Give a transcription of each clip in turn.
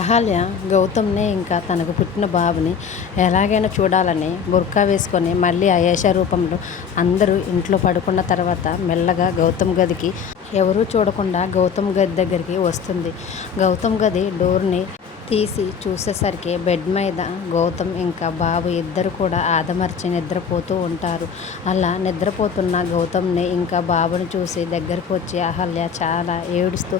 అహల్య గౌతమ్ని ఇంకా తనకు పుట్టిన బాబుని ఎలాగైనా చూడాలని బుర్కా వేసుకొని మళ్ళీ అయేష రూపంలో అందరూ ఇంట్లో పడుకున్న తర్వాత మెల్లగా గౌతమ్ గదికి ఎవరూ చూడకుండా గౌతమ్ గది దగ్గరికి వస్తుంది. గౌతమ్ గది డోర్ని తీసి చూసేసరికి బెడ్ మీద గౌతమ్ ఇంకా బాబు ఇద్దరు కూడా ఆదమర్చి నిద్రపోతూ ఉంటారు. అలా నిద్రపోతున్న గౌతమ్ని ఇంకా బాబుని చూసి దగ్గరకు వచ్చి అహల్య చాలా ఏడుస్తూ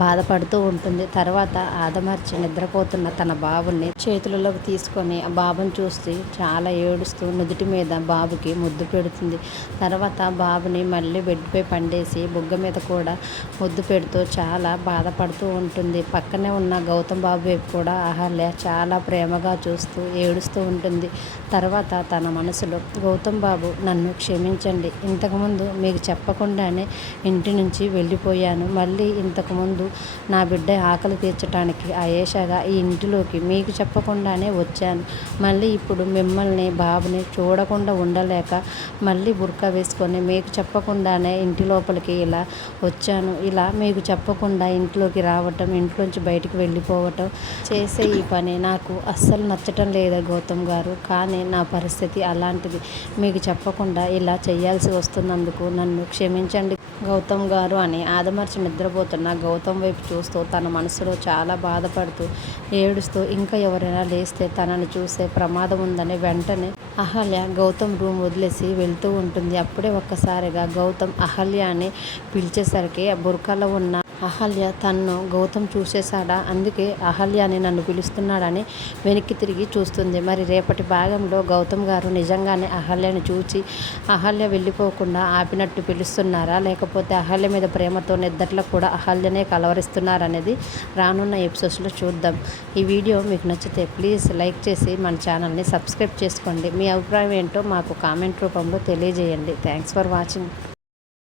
బాధపడుతూ ఉంటుంది. తర్వాత ఆదమర్చి నిద్రపోతున్న తన బాబుని చేతులలోకి తీసుకొని ఆ బాబుని చూసి చాలా ఏడుస్తూ నుదుటి మీద బాబుకి ముద్దు పెడుతుంది. తర్వాత బాబుని మళ్ళీ బెడ్పై పండేసి బుగ్గ మీద కూడా ముద్దు పెడుతూ చాలా బాధపడుతూ ఉంటుంది. పక్కనే ఉన్న గౌతమ్ బాబు వైపు కూడా అహల్య చాలా ప్రేమగా చూస్తూ ఏడుస్తూ ఉంటుంది. తర్వాత తన మనసులో, గౌతమ్ బాబు నన్ను క్షమించండి, ఇంతకుముందు మీకు చెప్పకుండానే ఇంటి నుంచి వెళ్ళిపోయాను. మళ్ళీ ఇంతకుముందు నా బిడ్డ ఆకలి తీర్చడానికి అయేషాగా ఈ ఇంటిలోకి మీకు చెప్పకుండానే వచ్చాను. మళ్ళీ ఇప్పుడు మిమ్మల్ని బాబుని చూడకుండా ఉండలేక మళ్ళీ బుర్కా వేసుకొని మీకు చెప్పకుండానే ఇంటి లోపలికి ఇలా వచ్చాను. ఇలా మీకు చెప్పకుండా ఇంట్లోకి రావటం, ఇంట్లోంచి బయటికి వెళ్ళిపోవటం చేసే ఈ పని నాకు అస్సలు నచ్చటం లేదు గౌతమ్ గారు. కానీ నా పరిస్థితి అలాంటిది. మీకు చెప్పకుండా ఇలా చేయాల్సి వస్తున్నందుకు నన్ను క్షమించండి గౌతమ్ గారు అని ఆదమర్చి నిద్రపోతున్న గౌతమ్ వైపు చూస్తూ తన మనసులో చాలా బాధపడుతూ ఏడుస్తూ ఇంకా ఎవరైనా లేస్తే తనని చూసే ప్రమాదం ఉందని వెంటనే అహల్య గౌతమ్ రూమ్ వదిలేసి వెళ్తూ ఉంటుంది. అప్పుడే ఒక్కసారిగా గౌతమ్ అహల్య అని పిలిచేసరికి ఆ బుర్కాలో ఉన్న అహల్య తన్ను గౌతమ్ చూసేశాడా, అందుకే అహల్య అని నన్ను పిలుస్తున్నాడని వెనక్కి తిరిగి చూస్తుంది. మరి రేపటి భాగంలో గౌతమ్ గారు నిజంగానే అహల్యని చూచి అహల్య వెళ్ళిపోకుండా ఆపినట్టు పిలుస్తున్నారా, లేకపోతే అహల్య మీద ప్రేమతో నిద్దట్లో కూడా అహల్యనే కలవరిస్తున్నారనేది రానున్న ఎపిసోడ్స్లో చూద్దాం. ఈ వీడియో మీకు నచ్చితే ప్లీజ్ లైక్ చేసి మన ఛానల్ని సబ్స్క్రైబ్ చేసుకోండి. మీ అభిప్రాయం ఏంటో మాకు కామెంట్ రూపంలో తెలియజేయండి. Thanks for watching.